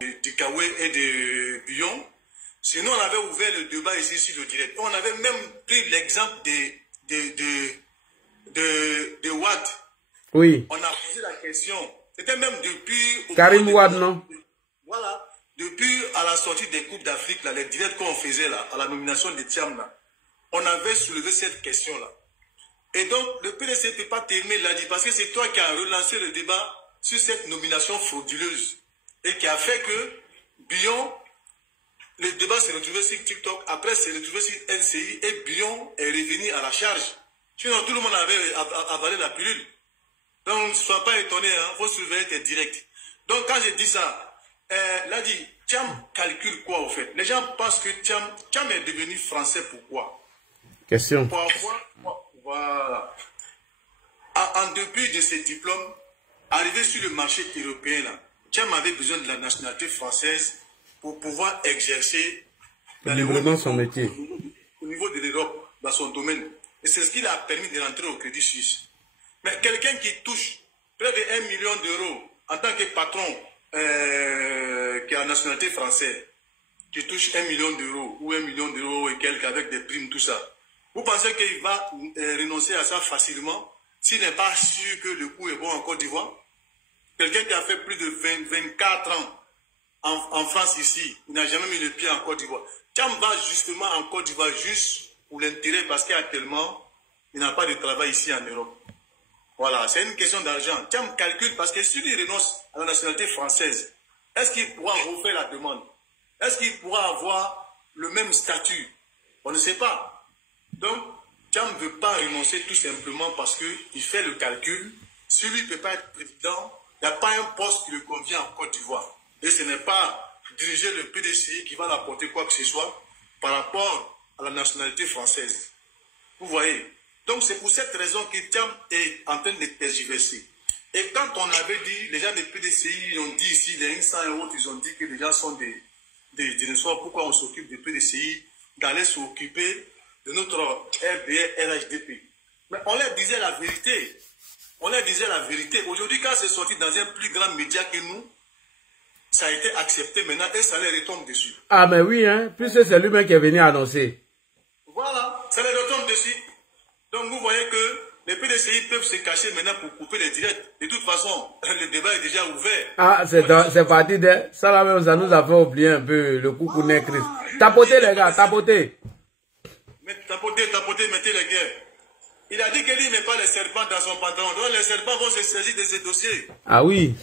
De Kawe et de Bion. Sinon, on avait ouvert le débat ici sur le direct. On avait même pris l'exemple de Wad. Oui. On a posé la question. C'était même depuis... Karim Wad, non? Voilà. Depuis à la sortie des Coupes d'Afrique, les directs qu'on faisait là, à la nomination de Thiam, là, on avait soulevé cette question-là. Et donc, le PDC ne peut pas terminer là, parce que c'est toi qui as relancé le débat sur cette nomination frauduleuse. Et qui a fait que Bion, le débat s'est retrouvé sur TikTok, après s'est retrouvé sur NCI, et Bion est revenu à la charge. Sinon, tout le monde avait avalé la pilule. Donc, ne sois pas étonné, hein, faut surveiller tes directs. Donc, quand j'ai dit ça, là dit, Thiam calcule quoi au fait? Les gens pensent que Thiam est devenu français, pourquoi? Question. Pour avoir, voilà. En dépit de ses diplômes, arrivé sur le marché européen, là, Thiam avait besoin de la nationalité française pour pouvoir exercer son métier. Au niveau de l'Europe, dans son domaine. Et c'est ce qui lui a permis de rentrer au Crédit Suisse. Mais quelqu'un qui touche près de 1 million d'euros en tant que patron qui a la nationalité française, qui touche 1 million d'euros ou 1 million d'euros et quelques avec des primes, tout ça, vous pensez qu'il va renoncer à ça facilement s'il n'est pas sûr que le coût est bon en Côte d'Ivoire? Quelqu'un qui a fait plus de 24 ans en France ici, il n'a jamais mis le pied en Côte d'Ivoire. Thiam va justement en Côte d'Ivoire juste pour l'intérêt parce qu'actuellement, il n'a pas de travail ici en Europe. Voilà, c'est une question d'argent. Thiam calcule parce que s'il renonce à la nationalité française, est-ce qu'il pourra refaire la demande? Est-ce qu'il pourra avoir le même statut? On ne sait pas. Donc, Thiam ne veut pas renoncer tout simplement parce qu'il fait le calcul. Si lui ne peut pas être président, il n'y a pas un poste qui lui convient en Côte d'Ivoire. Et ce n'est pas diriger le PDCI qui va l'apporter quoi que ce soit par rapport à la nationalité française. Vous voyez? Donc c'est pour cette raison que Thiam est en train de tergiverser. Et quand on avait dit, les gens des PDCI, ils ont dit ici, les 100 et autres, ils ont dit que les gens sont des dinosaures. Pourquoi on s'occupe des PDCI, d'aller s'occuper de notre RDR, RHDP. Mais on leur disait la vérité. On leur disait la vérité. Aujourd'hui, quand c'est sorti dans un plus grand média que nous, ça a été accepté maintenant et ça les retombe dessus. Ah mais oui, hein, puisque c'est lui-même qui est venu annoncer. Voilà, ça les retombe dessus. Donc vous voyez que les PDCI peuvent se cacher maintenant pour couper les directs. De toute façon, le débat est déjà ouvert. Ah, c'est parti de... Ça là même, ça nous a fait oublier un peu le coucou Christ. Tapotez les gars, tapotez. Tapotez, mettez les guerres. Il a dit que lui n'est pas les serpents dans son pantalon. Donc les serpents vont se saisir de ces dossiers. Ah oui.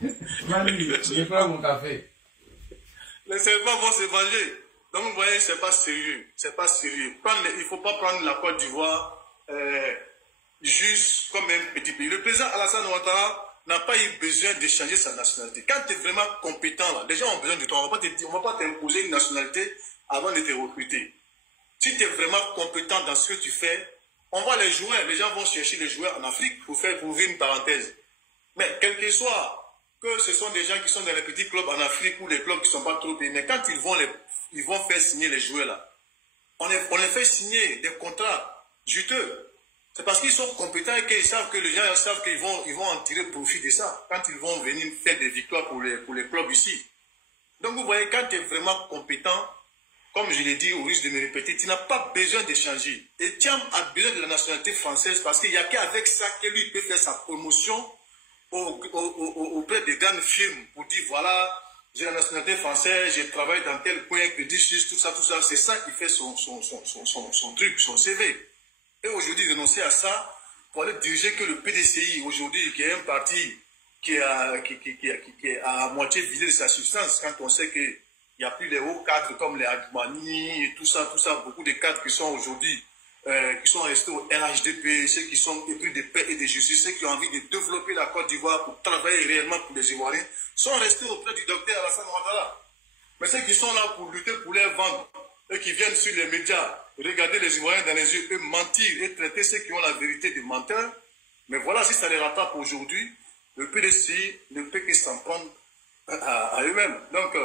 Je prends mon café. Les serpents vont se venger. Donc vous voyez, c'est pas sérieux. C'est pas sérieux. Il ne faut pas prendre la Côte d'Ivoire juste comme un petit pays. Le président Alassane Ouattara n'a pas eu besoin de changer sa nationalité. Quand tu es vraiment compétent, là, les gens ont besoin de toi. On ne va pas t'imposer une nationalité avant de te recruter. Si tu es vraiment compétent dans ce que tu fais, on voit les joueurs. Les gens vont chercher les joueurs en Afrique pour ouvrir une parenthèse. Mais quel que soit, que ce sont des gens qui sont dans les petits clubs en Afrique ou les clubs qui ne sont pas trop payés, mais quand ils vont faire signer les joueurs là, on les fait signer des contrats juteux. C'est parce qu'ils sont compétents et qu'ils savent que les gens savent qu'ils vont en tirer profit de ça quand ils vont venir faire des victoires pour les clubs ici. Donc vous voyez, quand tu es vraiment compétent, comme je l'ai dit au risque de me répéter, tu n'as pas besoin de changer. Et Thiam a besoin de la nationalité française parce qu'il n'y a qu'avec ça que lui peut faire sa promotion auprès des grandes firmes pour dire voilà, j'ai la nationalité française, je travaille dans tel coin, Crédit Suisse, tout ça. C'est ça qui fait son truc, son CV. Et aujourd'hui, renoncer à ça pour aller diriger que le PDCI, aujourd'hui, qui est un parti qui est à moitié vidé de sa substance, quand on sait qu'il n'y a plus les hauts cadres comme les Agmani et tout ça, beaucoup de cadres qui sont aujourd'hui, qui sont restés au RHDP, ceux qui sont épris de paix et de justice, ceux qui ont envie de développer la Côte d'Ivoire pour travailler réellement pour les Ivoiriens, sont restés auprès du docteur Alassane Ouattara. Mais ceux qui sont là pour lutter pour les vendre, eux qui viennent sur les médias, regarder les Ivoiriens dans les yeux, eux mentir et traiter ceux qui ont la vérité de menteurs. Mais voilà, si ça les rattrape aujourd'hui, le PDCI ne peut que s'en prendre à eux-mêmes. Donc,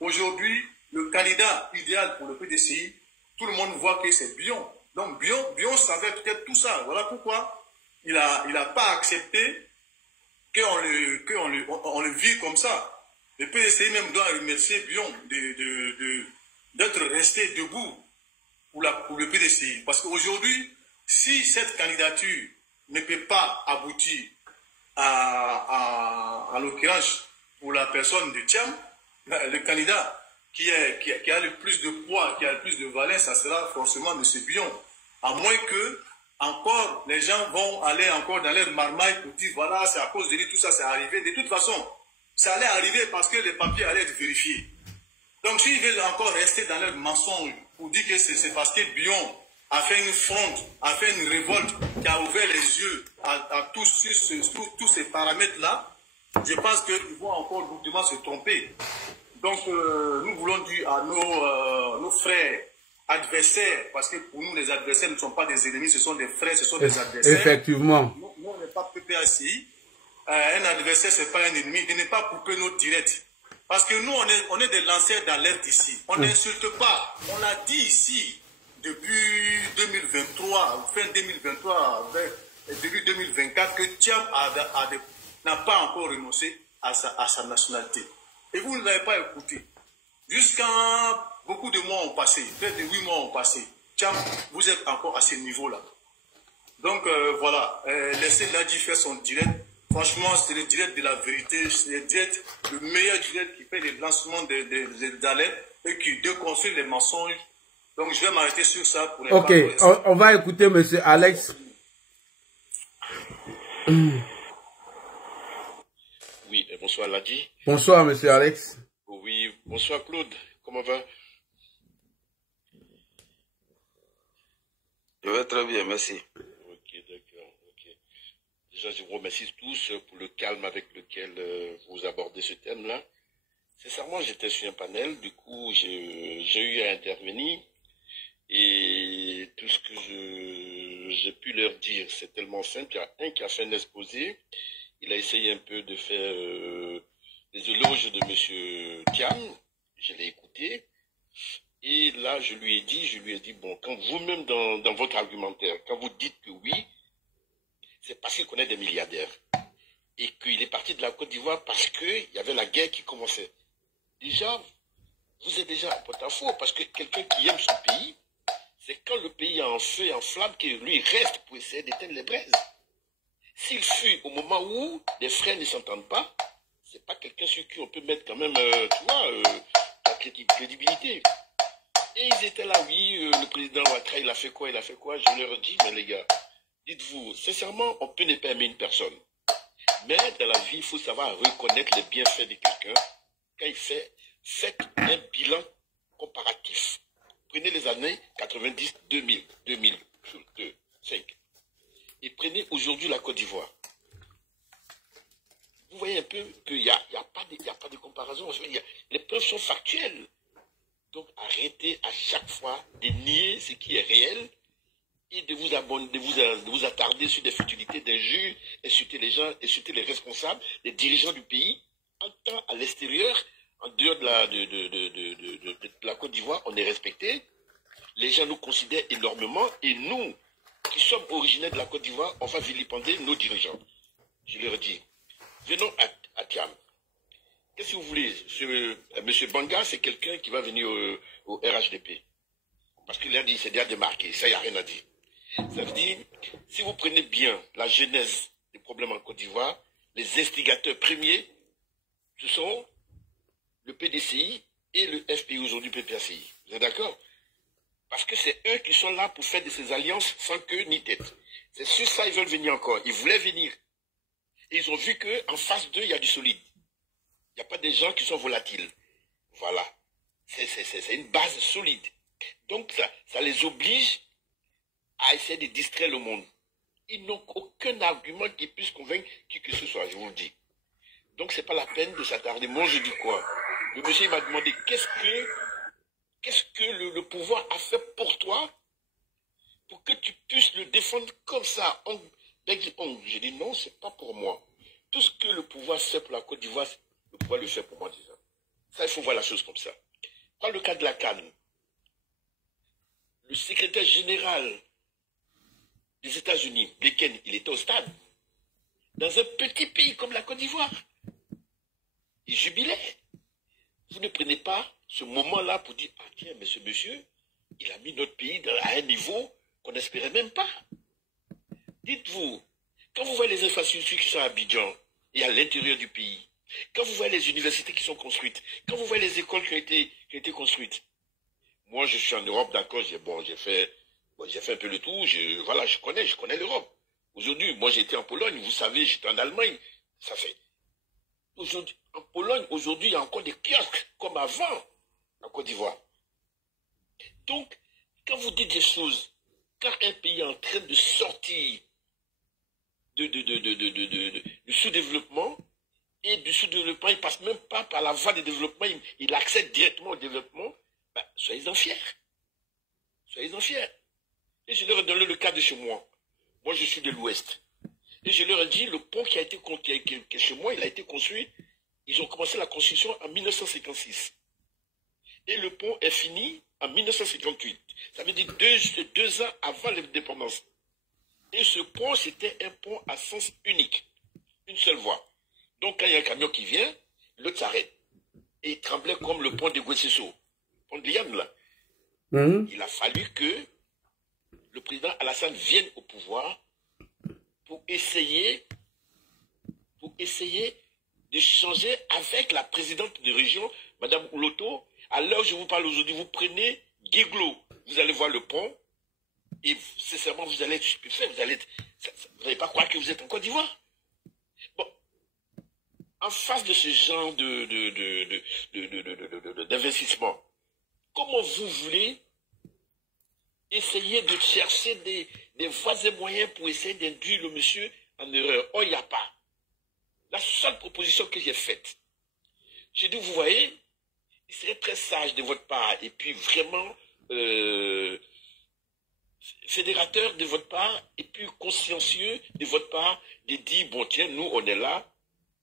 aujourd'hui, le candidat idéal pour le PDCI, tout le monde voit que c'est Bion. Donc, Bion savait peut-être tout ça. Voilà pourquoi il a pas accepté qu'on le vire comme ça. Le PDCI même doit remercier Bion d'être resté debout pour le PDCI. Parce qu'aujourd'hui, si cette candidature ne peut pas aboutir à l'occurrence pour la personne de Thiam, le candidat qui a le plus de poids, qui a le plus de valeur, ça sera forcément M. Bion. À moins que encore les gens vont aller encore dans leur marmaille pour dire voilà, c'est à cause de lui, tout ça, c'est arrivé. De toute façon, ça allait arriver parce que les papiers allaient être vérifiés. Donc s'ils veulent encore rester dans leur mensonge pour dire que c'est parce que Bion a fait une fronde, a fait une révolte, qui a ouvert les yeux à tous ces paramètres-là, je pense qu'ils vont encore doucement se tromper. Donc nous voulons dire à nos frères adversaires, parce que pour nous les adversaires ne sont pas des ennemis, ce sont des frères, ce sont des adversaires. Effectivement. Nous on n'est pas PPACI. Un adversaire, ce n'est pas un ennemi, de ne pas couper nos directs. Parce que nous, on est des lanceurs d'alerte ici. On n'insulte pas. On l'a dit ici depuis 2023, fin 2023, début 2024, que Thiam n'a pas encore renoncé à sa nationalité. Et vous ne l'avez pas écouté. Jusqu'à beaucoup de mois ont passé, près de 8 mois ont passé. Thiam, vous êtes encore à ce niveau-là. Donc voilà, laissez Ladji faire son direct. Franchement, c'est le direct de la vérité, c'est le meilleur direct qui fait les lancements d'alertes et qui déconstruit les mensonges. Donc je vais m'arrêter sur ça pour les Ok, on va écouter M. Alex. Oui, bonsoir Ladji. Bonsoir M. Alex. Oui, bonsoir Claude, comment va? Je vais très bien, merci. Ok, d'accord. Ok. Déjà, je vous remercie tous pour le calme avec lequel vous abordez ce thème-là. Sincèrement, j'étais sur un panel, du coup, j'ai eu à intervenir et tout ce que j'ai pu leur dire, c'est tellement simple. Il y a un qui a fait un exposé, il a essayé un peu de faire les éloges de M. Thiam, je l'ai écouté. Et là, je lui ai dit, bon, quand vous-même dans votre argumentaire, quand vous dites que oui, c'est parce qu'il connaît des milliardaires. Et qu'il est parti de la Côte d'Ivoire parce qu'il y avait la guerre qui commençait. Déjà, vous êtes déjà en porte-à-faux, parce que quelqu'un qui aime son pays, c'est quand le pays est en feu et en flamme que lui reste pour essayer d'éteindre les braises. S'il fuit au moment où les frères ne s'entendent pas, c'est pas quelqu'un sur qui on peut mettre quand même, tu vois, la crédibilité. Et ils étaient là, oui, le président Ouattara, il a fait quoi? Je leur dis, mais les gars, dites-vous, sincèrement, on peut ne pas aimer une personne. Mais dans la vie, il faut savoir reconnaître les bienfaits de quelqu'un. Quand il faites un bilan comparatif. Prenez les années 90, 2000, 2002, 2005. Et prenez aujourd'hui la Côte d'Ivoire. Vous voyez un peu qu'il n'y a pas de comparaison. Les preuves sont factuelles. Donc arrêtez à chaque fois de nier ce qui est réel et de vous attarder sur des futilités, d'injures, insulter les gens, insulter les responsables, les dirigeants du pays. En temps à l'extérieur, en dehors de la Côte d'Ivoire, on est respecté. Les gens nous considèrent énormément et nous, qui sommes originaires de la Côte d'Ivoire, on va vilipender nos dirigeants. Je leur dis, venons à Thiam. Qu'est-ce que vous voulez? M. Banga, c'est quelqu'un qui va venir au RHDP. Parce qu'il a dit, c'est déjà démarqué, ça, il n'y a rien à dire. Ça veut dire, si vous prenez bien la genèse des problèmes en Côte d'Ivoire, les instigateurs premiers, ce sont le PDCI et le FPI, aujourd'hui PPACI. Vous êtes d'accord? Parce que c'est eux qui sont là pour faire de ces alliances sans queue ni tête. C'est sur ça qu'ils veulent venir encore. Ils voulaient venir. Et ils ont vu qu'en face d'eux, il y a du solide. Il n'y a pas des gens qui sont volatiles. Voilà. C'est une base solide. Donc ça les oblige à essayer de distraire le monde. Ils n'ont aucun argument qui puisse convaincre qui que ce soit, je vous le dis. Donc c'est pas la peine de s'attarder. Moi je dis quoi? Le monsieur m'a demandé qu'est-ce que le pouvoir a fait pour toi pour que tu puisses le défendre comme ça. J'ai dit non, c'est pas pour moi. Tout ce que le pouvoir fait pour la Côte d'Ivoire, le pouvoir le fait pour moi déjà. Ça, il faut voir la chose comme ça. Dans le cas de la CAN, le secrétaire général des États-Unis, lesquels il était au stade, dans un petit pays comme la Côte d'Ivoire. Il jubilait. Vous ne prenez pas ce moment-là pour dire, ah tiens, mais ce monsieur, il a mis notre pays à un niveau qu'on n'espérait même pas. Dites-vous, quand vous voyez les infrastructures qui sont à Abidjan et à l'intérieur du pays, quand vous voyez les universités qui sont construites, quand vous voyez les écoles qui ont été construites, moi je suis en Europe, d'accord, j'ai fait un peu le tour, je connais l'Europe. Aujourd'hui, moi j'étais en Pologne, vous savez, j'étais en Allemagne, ça fait. Aujourd'hui, en Pologne, aujourd'hui, il y a encore des kiosques comme avant en Côte d'Ivoire. Donc, quand vous dites des choses, quand un pays est en train de sortir du sous-développement, et du sous-développement, il ne passe même pas par la voie de développement, il accède directement au développement, ben, soyez-en fiers. Soyez-en fiers. Et je leur ai donné le cas de chez moi. Moi, je suis de l'Ouest. Et je leur ai dit, le pont qui a été construit chez moi, il a été construit, ils ont commencé la construction en 1956. Et le pont est fini en 1958. Ça veut dire deux ans avant l'indépendance. Et ce pont, c'était un pont à sens unique. Une seule voie. Donc, quand il y a un camion qui vient, l'autre s'arrête. Et il tremblait comme le pont de Gwessesso. Le pont de Liane, là. Il a fallu que le président Alassane vienne au pouvoir pour essayer de changer avec la présidente de région, Madame Ouloto. À l'heure où je vous parle aujourd'hui, vous prenez Guéglo, vous allez voir le pont, et sincèrement, vous allez être stupéfait, vous n'allez pas croire que vous êtes en Côte d'Ivoire. Bon, en face de ce genre d'investissement, comment vous voulez essayer de chercher des voies et moyens pour essayer d'induire le monsieur en erreur? Oh, il n'y a pas. La seule proposition que j'ai faite, j'ai dit, vous voyez, il serait très sage de votre part, et puis vraiment fédérateur de votre part, et puis consciencieux de votre part, de dire, bon tiens, nous on est là,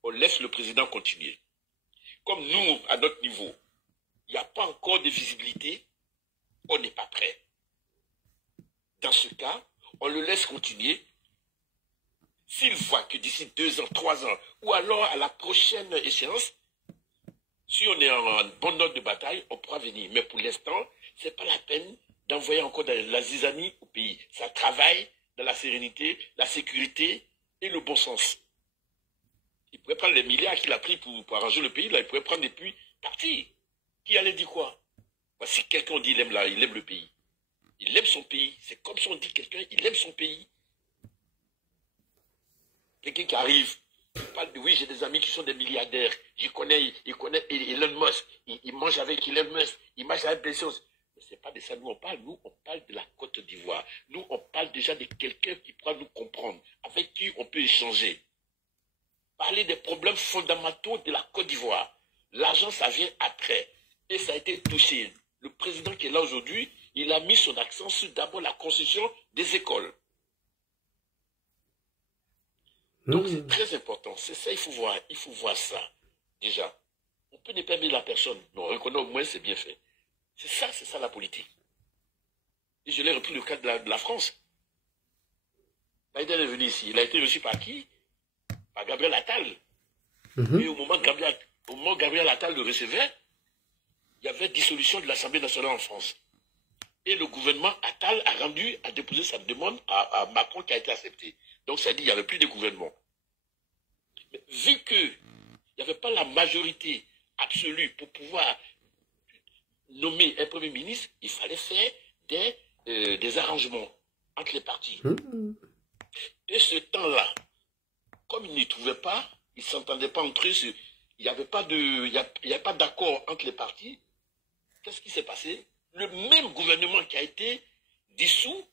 on laisse le président continuer. Comme nous, à notre niveau, il n'y a pas encore de visibilité, on n'est pas prêt. Dans ce cas, on le laisse continuer. S'il voit que d'ici 2 ans, 3 ans, ou alors à la prochaine échéance, si on est en bonne note de bataille, on pourra venir. Mais pour l'instant, ce n'est pas la peine d'envoyer encore de la zizanie au pays. Ça travaille dans la sérénité, la sécurité et le bon sens. Il pourrait prendre les milliards qu'il a pris pour arranger le pays, là, il pourrait prendre et puis partir. Qui allait dire quoi? Si quelqu'un dit il aime le pays. Il aime son pays. C'est comme si on dit quelqu'un, il aime son pays. Quelqu'un qui arrive, il parle de oui, j'ai des amis qui sont des milliardaires. Il connaît Elon Musk. Il mange avec Elon Musk. Il mange avec Bezos. Mais ce n'est pas de ça nous on parle. Nous, on parle de la Côte d'Ivoire. Nous, on parle déjà de quelqu'un qui pourra nous comprendre, avec qui on peut échanger. Parler des problèmes fondamentaux de la Côte d'Ivoire. L'argent, ça vient après. Et ça a été touché. Le président qui est là aujourd'hui, il a mis son accent sur d'abord la construction des écoles. Donc c'est très important. C'est ça, il faut voir ça. Déjà. On peut ne pas aimer la personne, mais on reconnaît au moins c'est bien fait. C'est ça la politique. Et je l'ai repris le cas de la France. Biden est venu ici. Il a été reçu par qui? Par Gabriel Attal. Et au moment où Gabriel Attal le recevait, il y avait dissolution de l'Assemblée nationale en France. Et le gouvernement Attal a déposé sa demande à Macron qui a été acceptée. Donc ça dit qu'il n'y avait plus de gouvernement. Mais vu qu'il n'y avait pas la majorité absolue pour pouvoir nommer un premier ministre, il fallait faire des arrangements entre les partis. Et ce temps-là, comme ils n'y trouvaient pas, ils ne s'entendaient pas entre eux, il n'y avait pas d'accord entre les partis. Qu'est-ce qui s'est passé? Le même gouvernement qui a été dissous,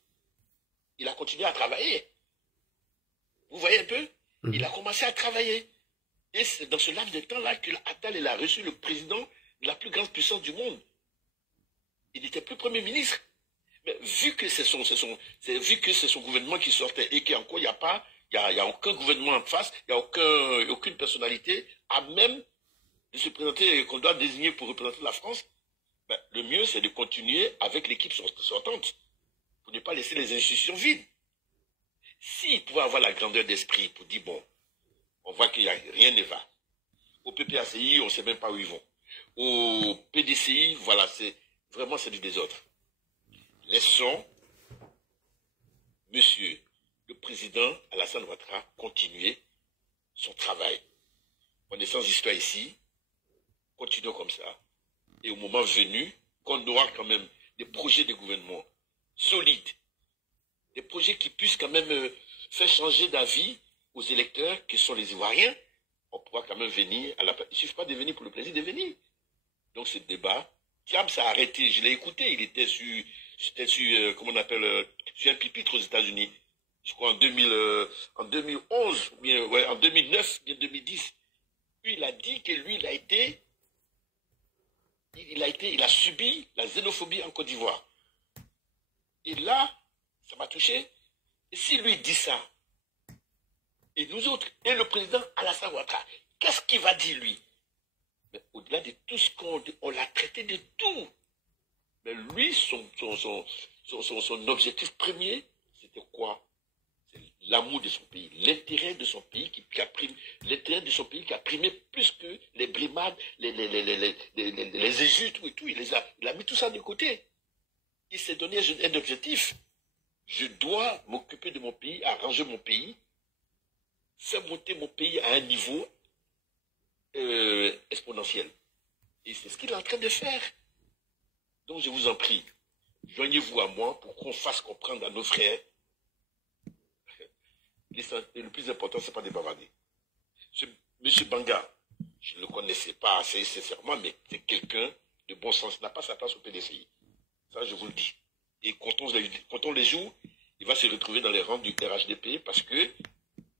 il a continué à travailler. Vous voyez un peu? Il a commencé à travailler. Et c'est dans ce laps de temps-là que Attal a reçu le président de la plus grande puissance du monde. Il n'était plus Premier ministre. Mais vu que c'est son gouvernement qui sortait et qu'encore il n'y a aucun gouvernement en face, il n'y a aucune personnalité à même de se présenter, qu'on doit désigner pour représenter la France, ben, le mieux c'est de continuer avec l'équipe sortante pour ne pas laisser les institutions vides. S'il pouvait avoir la grandeur d'esprit pour dire, bon, on voit qu'il n'y a rien ne va. Au PPACI, on ne sait même pas où ils vont. Au PDCI, voilà, c'est du désordre. Laissons monsieur le président Alassane Ouattara continuer son travail. On est sans histoire ici. Continuons comme ça. Et au moment venu, qu'on aura quand même des projets de gouvernement solides, des projets qui puissent quand même faire changer d'avis aux électeurs qui sont les Ivoiriens, on pourra quand même venir à la... Il ne suffit pas de venir pour le plaisir de venir. Donc ce débat, Thiam s'est arrêté, je l'ai écouté, il était sur comment on appelle, sur un pupitre aux États-Unis. Je crois en 2011, ou bien, ouais, en 2009, bien 2010. Puis il a dit que lui, il a subi la xénophobie en Côte d'Ivoire. Et là, ça m'a touché. Et si lui dit ça, et nous autres, et le président Alassane Ouattara, qu'est-ce qu'il va dire lui? Mais au-delà de tout ce on l'a traité de tout. Mais lui, son objectif premier, c'était quoi? C'est l'amour de son pays, l'intérêt de son pays qui a primé plus que les brimades, les injures, tout et tout. Il a mis tout ça de côté. Il s'est donné un objectif. Je dois m'occuper de mon pays, arranger mon pays, faire monter mon pays à un niveau exponentiel. Et c'est ce qu'il est en train de faire. Donc je vous en prie, joignez-vous à moi pour qu'on fasse comprendre à nos frères. Et le plus important, ce n'est pas de bavarder. Monsieur Banga, je ne le connaissais pas assez sincèrement, mais c'est quelqu'un de bon sens. Il n'a pas sa place au PDCI. Ça, je vous le dis. Et quand on les joue, il va se retrouver dans les rangs du RHDP parce que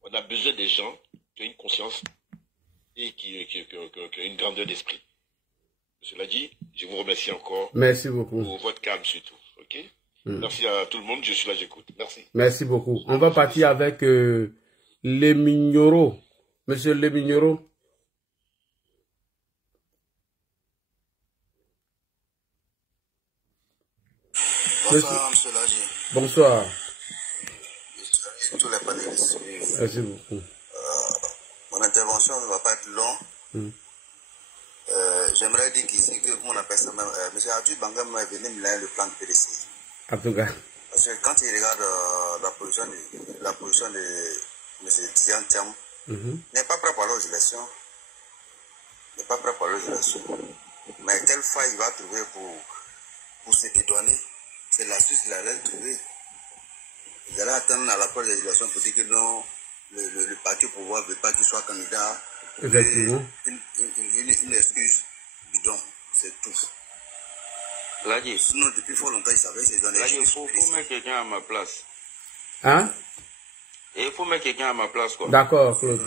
on a besoin des gens qui ont une conscience et qui ont une grandeur d'esprit. Cela dit, je vous remercie encore. Merci beaucoup. Pour votre calme surtout. Ok? Merci à tout le monde. Je suis là, j'écoute. Merci. Merci beaucoup. On va partir avec Lemignoro. Monsieur Lemignoro. Bonsoir, monsieur Lagi. Bonsoir. Je salue tous les panélistes. Merci beaucoup. Mon intervention ne va pas être longue. J'aimerais dire qu'ici, comment on appelle ça même, M. Arthur Banga m'a venu me donner le plan de PDC. En tout cas. Parce que quand il regarde la position de M. Tian Thiam, n'est pas prêt pour aller aux élections. Mais quelle faille il va trouver pour se dédouaner? C'est l'astuce qu'il allait trouver. Ils allaient attendre à la porte des élections pour dire que non, le parti au pouvoir ne veut pas qu'il soit candidat. Effectivement. Une excuse bidon, c'est tout. Ladi. Sinon, depuis fort longtemps, ils savaient ces années. Il faut mettre quelqu'un à ma place. Hein? Et il faut mettre quelqu'un à ma place, quoi. D'accord, Claude.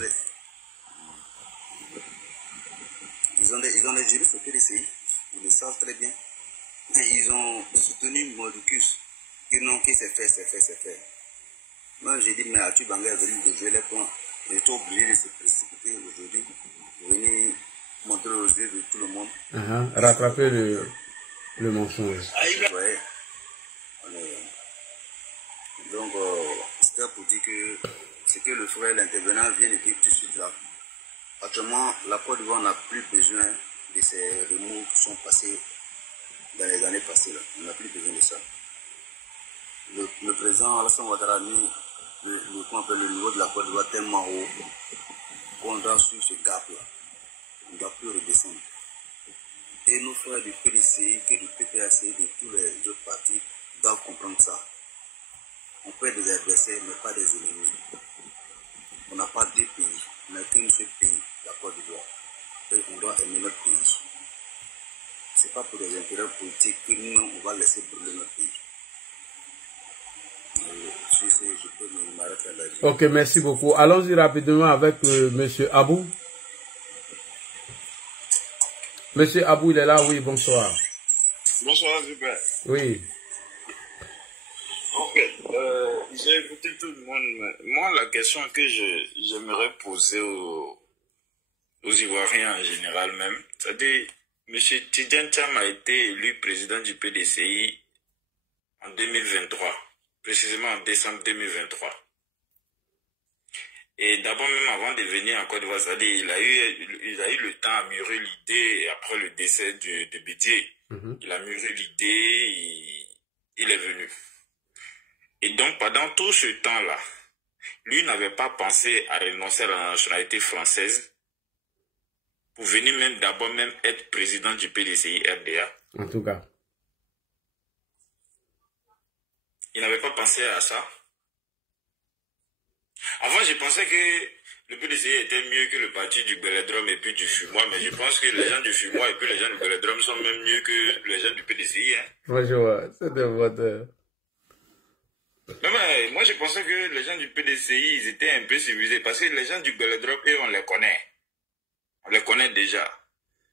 Ils ont des juristes au PDCI, ils le savent très bien. Mais ils ont soutenu Mordicus, que non, que c'est fait. Moi, j'ai dit, mais Arthur Banga est venu de jouer les points. Il était obligé de se précipiter aujourd'hui pour venir montrer aux yeux de tout le monde. Rattraper le mensonge. Ouais. Donc, c'était pour dire que ce que le frère, l'intervenant, vient de dire tout de suite là. Actuellement, la Côte d'Ivoire n'a plus besoin de ces remous qui sont passés dans les années passées là. On n'a plus besoin de ça. Le président Alassane Ouattara a mis le niveau de la Côte d'Ivoire tellement haut qu'on doit suivre ce gap-là. On ne doit plus redescendre. Et nos frères du PDCI, que du PPACI, de tous les autres partis, doivent comprendre ça. On peut être des adversaires, mais pas des ennemis. On n'a pas deux pays, on n'a qu'un seul pays, la Côte d'Ivoire. Et on doit aimer notre pays. Ce n'est pas pour des intérêts politiques que nous, on va laisser brûler notre pays. Je peux m'arrêter là. Ok, merci beaucoup. Allons-y rapidement avec M. Abou. Monsieur Abou, il est là, oui, bonsoir. Bonsoir, super. Oui. Ok, j'ai écouté tout le monde. Moi, la question que j'aimerais poser aux Ivoiriens en général même, c'est-à-dire, M. Tidjane Thiam a été élu président du PDCI en 2023, précisément en décembre 2023. Et d'abord, même avant de venir en Côte d'Ivoire, c'est-à-dire, il a eu le temps à mûrir l'idée, et après le décès de Bédié, il a mûri l'idée, il est venu. Et donc, pendant tout ce temps-là, lui n'avait pas pensé à renoncer à la nationalité française pour venir même d'abord même être président du PDCI RDA. En tout cas. Il n'avait pas pensé à ça. Avant, je pensais que le PDCI était mieux que le parti du Bélodrome et puis du Fumois, mais je pense que les gens du Fumois et puis les gens du Bélodrome sont même mieux que les gens du PDCI. Hein. Bonjour, c'est de votre... Non, mais moi, je pensais que les gens du PDCI, ils étaient un peu civilisés, parce que les gens du Bélodrome, eux, on les connaît. On les connaît déjà.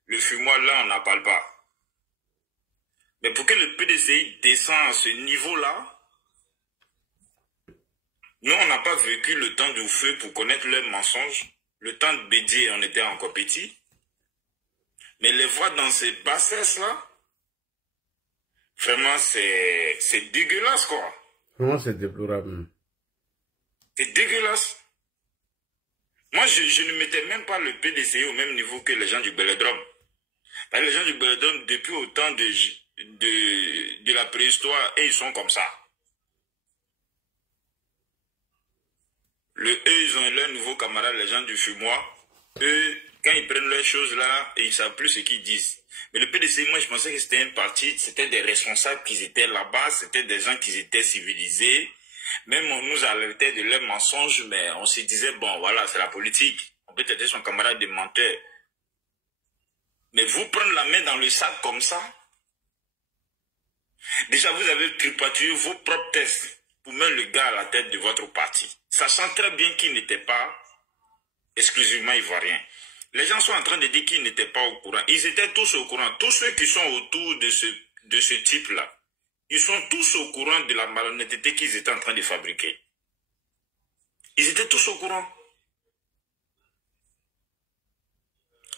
Le Fumois, là, on n'en parle pas. Mais pour que le PDCI descende à ce niveau-là, nous, on n'a pas vécu le temps du feu pour connaître leurs mensonges. Le temps de Bédié, on était encore petits. Mais les voir dans ces bassesses-là, vraiment, c'est dégueulasse, quoi. Vraiment, c'est déplorable. C'est dégueulasse. Moi, je ne mettais même pas le PDCI au même niveau que les gens du Bélodrome. Les gens du Bélodrome, depuis au temps de la préhistoire, et ils sont comme ça. Eux, ils ont leurs nouveaux camarades, les gens du Fumois. Eux, quand ils prennent leurs choses là, ils ne savent plus ce qu'ils disent. Mais le PDCI, moi, je pensais que c'était un parti, c'était des responsables qui étaient là-bas, c'était des gens qui étaient civilisés. Même on nous alertait de leurs mensonges, mais on se disait, bon, voilà, c'est la politique. On peut traiter son camarade de menteur. Mais vous prendre la main dans le sac comme ça, déjà vous avez tripatouillé vos propres tests pour mettre le gars à la tête de votre parti, sachant très bien qu'il n'était pas exclusivement ivoirien. Les gens sont en train de dire qu'ils n'étaient pas au courant. Ils étaient tous au courant. Tous ceux qui sont autour de ce type-là, ils sont tous au courant de la malhonnêteté qu'ils étaient en train de fabriquer. Ils étaient tous au courant.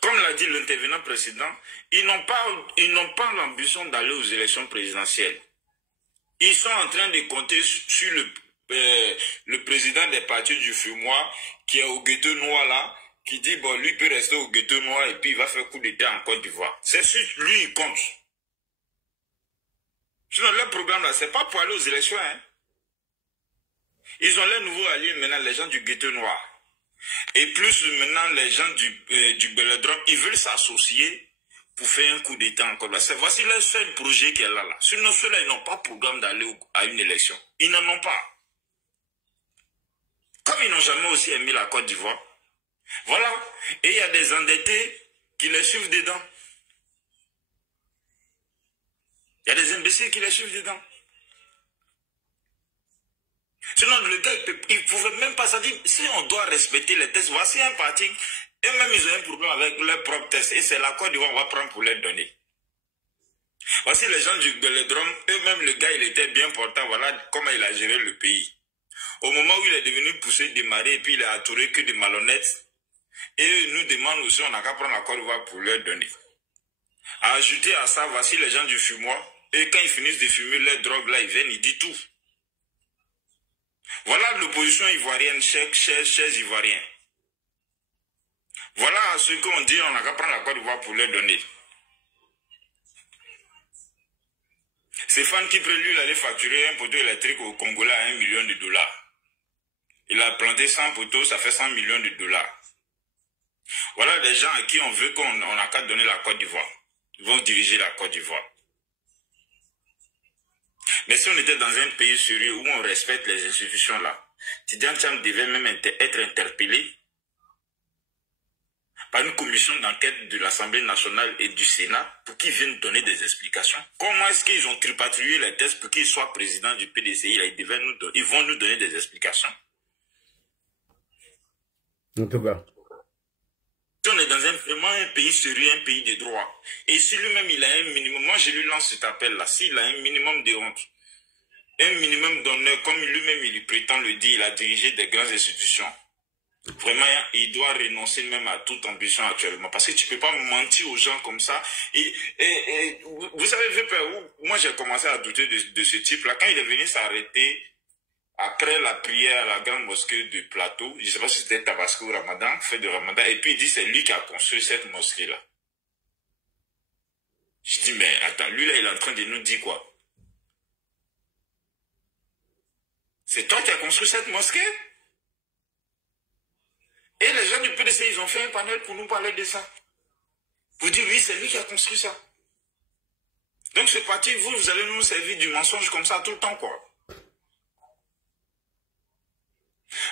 Comme l'a dit l'intervenant précédent, ils n'ont pas l'ambition d'aller aux élections présidentielles. Ils sont en train de compter sur le président des partis du Fumois, qui est au ghetto noir là, qui dit, bon, lui peut rester au ghetto noir et puis il va faire coup d'état en Côte d'Ivoire. C'est sûr, lui, il compte. Sinon, leur programme là, c'est pas pour aller aux élections, hein. Ils ont leur nouveau allié maintenant, les gens du ghetto noir. Et plus maintenant, les gens du Bélodrome, ils veulent s'associer pour faire un coup d'état en Côte d'Ivoire. Voici le seul projet qu'il y a là. Sinon, ceux-là, ils n'ont pas de programme d'aller à une élection. Ils n'en ont pas. Comme ils n'ont jamais aussi aimé la Côte d'Ivoire. Voilà. Et il y a des endettés qui les suivent dedans. Il y a des imbéciles qui les suivent dedans. Sinon, le gars, il ne pouvait même pas. Ça dit, si on doit respecter les tests, voici un parti. Eux-mêmes, ils ont un problème avec leurs propres tests. Et c'est la Côte d'Ivoire qu'on va prendre pour les donner. Voici les gens du Bélodrome. Eux-mêmes, le gars, il était bien portant. Voilà comment il a géré le pays. Au moment où il est devenu poussé de marée et puis il a entouré que de malhonnêtes. Et eux nous demandent aussi, on n'a qu'à prendre la Côte d'Ivoire pour leur donner. À ajouter à ça, voici les gens du Fumois. Et quand ils finissent de fumer leur drogue là, ils viennent, ils disent tout. Voilà l'opposition ivoirienne, chers Ivoiriens. Voilà ce qu'on dit, on n'a qu'à prendre la Côte d'Ivoire pour leur donner. Stéphane Kipré, lui, il allait facturer un poteau électrique au Congolais à $1 million. Il a planté 100 poteaux, ça fait $100 millions. Voilà des gens à qui on veut qu'on n'a qu'à donner la Côte d'Ivoire. Ils vont diriger la Côte d'Ivoire. Mais si on était dans un pays sérieux où on respecte les institutions là, Tidjane Thiam devait même être interpellé par une commission d'enquête de l'Assemblée nationale et du Sénat pour qu'ils viennent donner des explications. Comment est-ce qu'ils ont tripatouillé les tests pour qu'ils soient président du PDCI là, ils vont nous donner des explications. En tout cas. Si on est dans vraiment un pays sérieux, un pays de droit, et si lui-même il a un minimum, moi je lui lance cet appel-là, s'il a un minimum de honte, un minimum d'honneur, comme lui-même il prétend le dire, il a dirigé des grandes institutions. Vraiment, il doit renoncer même à toute ambition actuellement, parce que tu ne peux pas mentir aux gens comme ça. Et vous savez, moi j'ai commencé à douter de ce type-là, quand il est venu s'arrêter après la prière à la grande mosquée de Plateau, je ne sais pas si c'était Tabaski ou Ramadan, fête de Ramadan, et puis il dit c'est lui qui a construit cette mosquée-là. Je dis, mais attends, lui là, il est en train de nous dire quoi? C'est toi qui as construit cette mosquée? Et les gens du PDC, ils ont fait un panel pour nous parler de ça. Vous dites, oui, c'est lui qui a construit ça. Donc c'est parti, vous allez nous servir du mensonge comme ça tout le temps, quoi.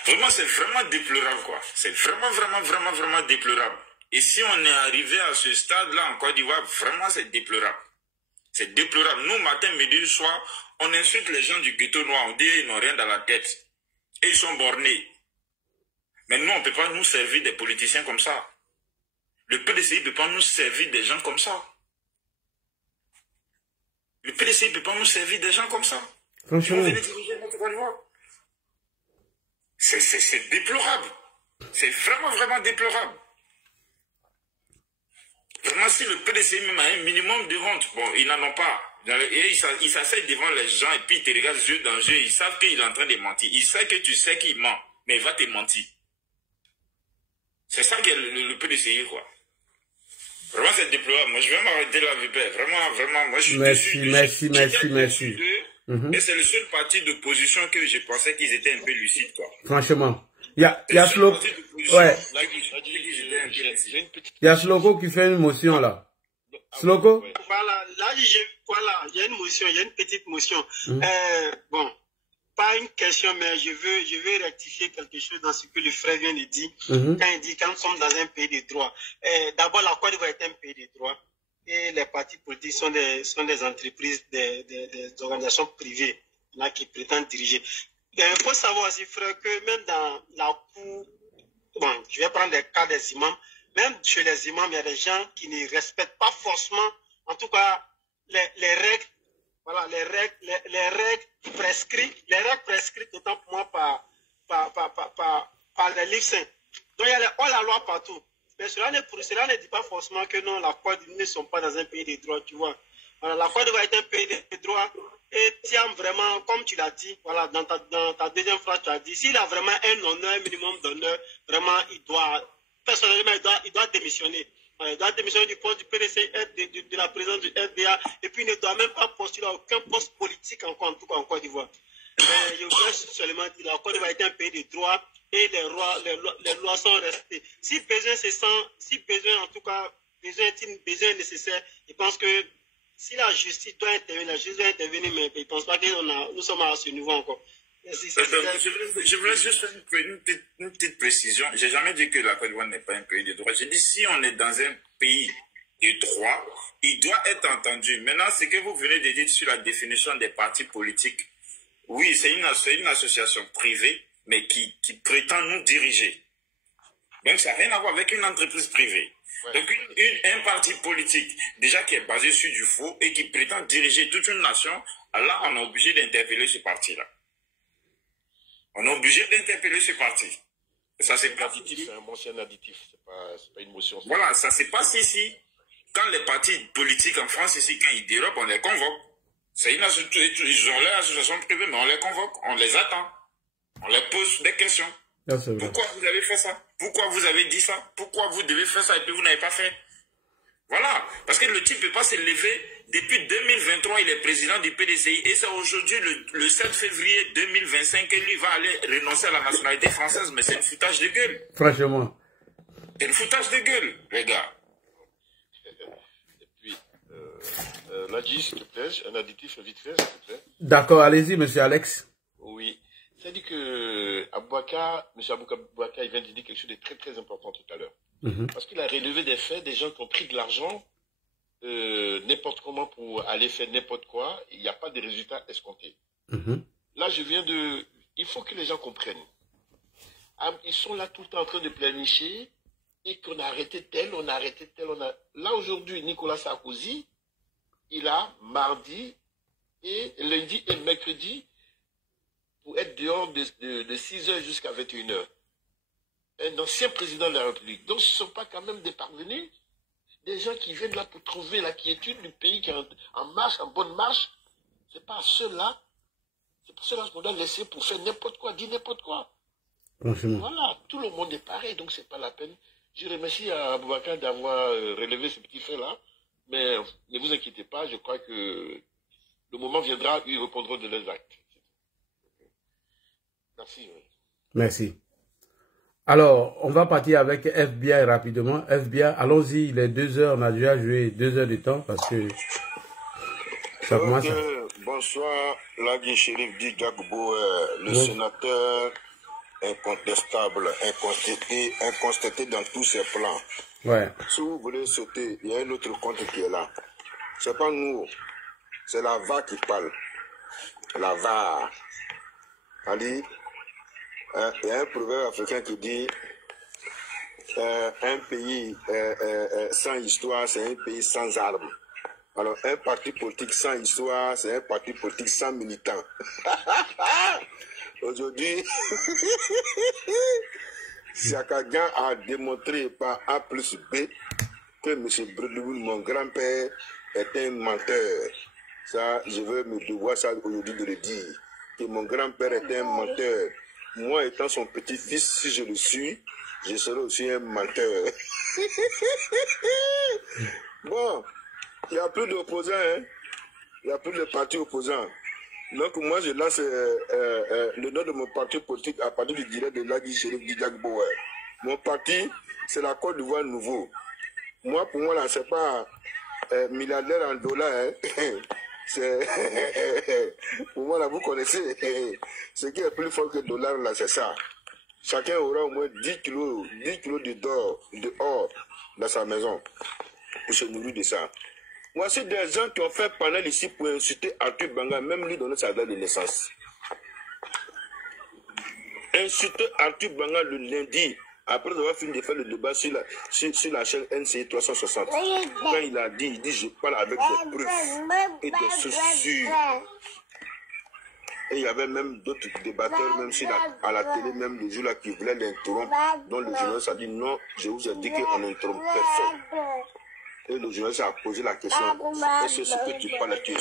Vraiment, c'est vraiment déplorable, quoi. C'est vraiment déplorable. Et si on est arrivé à ce stade-là en Côte d'Ivoire, vraiment, c'est déplorable. C'est déplorable. Nous, matin, midi, soir, on insulte les gens du ghetto noir. On dit qu'ils n'ont rien dans la tête. Et ils sont bornés. Mais nous, on ne peut pas nous servir des politiciens comme ça. Le PDCI ne peut pas nous servir des gens comme ça. Le PDCI ne peut pas nous servir des gens comme ça. Franchement. C'est déplorable. C'est vraiment déplorable. Vraiment, si le PDCI même a un minimum de honte, bon, ils n'en ont pas. Et ils s'asseyent devant les gens et puis ils te regardent yeux dans les yeux. Ils savent qu'il est en train de mentir. Ils savent que tu sais qu'il ment, mais il va te mentir. C'est ça qui est le PDCI, quoi. Vraiment, c'est déplorable. Moi, je vais m'arrêter là, VP. Vraiment, moi, je suis Merci. Et c'est le seul parti d'opposition que je pensais qu'ils étaient un peu lucides, quoi. Franchement. Il y a Sloko. Ouais. Il y a Sloko qui fait une motion là. Sloko? Voilà, là, il y a une motion, il y a une petite motion. Bon, pas une question, mais je veux rectifier quelque chose dans ce que le frère vient de dire. Quand il dit quand nous sommes dans un pays de droit. D'abord, la Côte d'Ivoire est un pays de droit. Et les partis politiques sont des entreprises, des organisations privées là, qui prétendent diriger. Il faut savoir aussi, frère, que même dans la cour, bon, je vais prendre le cas des imams, même chez les imams, il y a des gens qui ne respectent pas forcément, en tout cas, les règles, voilà, les règles prescrites, autant pour moi par les livres saints. Donc, il y a la loi partout. Mais cela ne dit pas forcément que non, la Côte d'Ivoire ne sont pas dans un pays de droit, tu vois. Voilà, la Côte d'Ivoire est un pays de droit. Et tiens, vraiment, comme tu l'as dit, voilà, dans ta deuxième phrase, tu as dit, s'il a vraiment un honneur, un minimum d'honneur, vraiment, personnellement, il doit démissionner. Voilà, il doit démissionner du poste du PDC, de la présidence du FDA, et puis il ne doit même pas postuler à aucun poste politique encore, en tout cas en Côte d'Ivoire. Mais je voudrais seulement dire, la Côte d'Ivoire est un pays de droit, et les lois sont respectées. Si besoin, en tout cas, besoin est nécessaire, je pense que si la justice doit intervenir, mais je ne pense pas que nous sommes à ce niveau encore. Je voulais juste faire une petite précision. Je n'ai jamais dit que la Côte d'Ivoire n'est pas un pays de droit. J'ai dit si on est dans un pays de droit, il doit être entendu. Maintenant, ce que vous venez de dire sur la définition des partis politiques, oui, c'est une association privée, mais qui prétend nous diriger. Donc, ça n'a rien à voir avec une entreprise privée. Ouais. Donc, un parti politique, déjà qui est basé sur du faux et qui prétend diriger toute une nation, là, on est obligé d'interpeller ce parti-là. On est obligé d'interpeller ce parti. Ça, c'est additif, c'est un mention additif, c'est pas une motion. Voilà, ça se passe ici. Quand les partis politiques en France, ici, quand ils dérobent, on les convoque. C'est une association, ils ont leur association privée, mais on les convoque, on les attend. On leur pose des questions. Pourquoi vous avez fait ça? Pourquoi vous avez dit ça? Pourquoi vous devez faire ça et puis vous n'avez pas fait? Voilà. Parce que le type ne peut pas se lever. Depuis 2023, il est président du PDCI. Et c'est aujourd'hui, le 7 février 2025, que lui va aller renoncer à la nationalité française. Mais c'est une foutage de gueule. Franchement. C'est une foutage de gueule, les gars. Et puis, Nadji, s'il te plaît, un additif vite fait, s'il te plaît. D'accord, allez-y, monsieur Alex. Oui. C'est-à-dire que M. Aboubacar, il vient de dire quelque chose de très très important tout à l'heure. Parce qu'il a relevé des faits, des gens qui ont pris de l'argent n'importe comment pour aller faire n'importe quoi, il n'y a pas de résultats escomptés. Là, il faut que les gens comprennent. Ils sont là tout le temps en train de planifier et qu'on a arrêté tel. Là, aujourd'hui, Nicolas Sarkozy, il a mardi et lundi et mercredi pour être dehors de 6h jusqu'à 21h. Un ancien président de la République. Donc, ce ne sont pas quand même des parvenus, des gens qui viennent là pour trouver la quiétude du pays qui est en marche, en bonne marche. Ce n'est pas ceux-là C'est pour cela qu'on doit laisser pour faire n'importe quoi, dire n'importe quoi. Voilà, tout le monde est pareil, donc c'est pas la peine. Je remercie à Aboubacar d'avoir relevé ce petit fait-là, mais ne vous inquiétez pas, je crois que le moment viendra où ils répondront de leurs actes. Merci. Merci. Alors, on va partir avec FBI rapidement. FBI, allons-y, il est 2 heures, on a déjà joué 2 heures de temps parce que ça commence. Bonsoir, Lagui Chérif Di Jagbo, le sénateur incontestable, incontesté dans tous ses plans. Ouais. Si vous voulez sauter, il y a un autre compte qui est là. C'est pas nous, c'est la VA qui parle. La VA. Il y a un proverbe africain qui dit un pays sans histoire, c'est un pays sans armes. Alors, un parti politique sans histoire, c'est un parti politique sans militants. Aujourd'hui, Siakagan a démontré par A plus B que M. Bredouil, mon grand-père, est un menteur. Ça, je veux me devoir ça aujourd'hui de le dire. Que mon grand-père est un menteur. Moi, étant son petit-fils, si je le suis, je serai aussi un menteur. Bon, il n'y a plus d'opposants, hein. Il n'y a plus de partis opposants. Donc moi, je lance le nom de mon parti politique à partir du direct de Lagui Chérif Di Jagbo. Mon parti, c'est la Côte d'Ivoire Nouveau. Moi, pour moi, là, c'est pas milliardaire en dollars. Hein. Pour moi, là, vous connaissez. Ce qui est plus fort que le dollar, là, c'est ça. Chacun aura au moins 10 kilos de or dans sa maison pour se nourrir de ça. Voici des gens qui ont fait panel ici pour insulter Arthur Banga, même lui donner sa date de naissance. Insulter Arthur Banga le lundi, après avoir fini de faire le débat sur la chaîne NCI 360. Quand il a dit, je parle avec des preuves et des sources sûres. Et il y avait même d'autres débatteurs, même à la télé, même le jour-là, qui voulaient l'interrompre, dont le journaliste a dit non, je vous ai dit qu'on n'interrompt personne. Et le journaliste a posé la question, est-ce que tu parles, tu es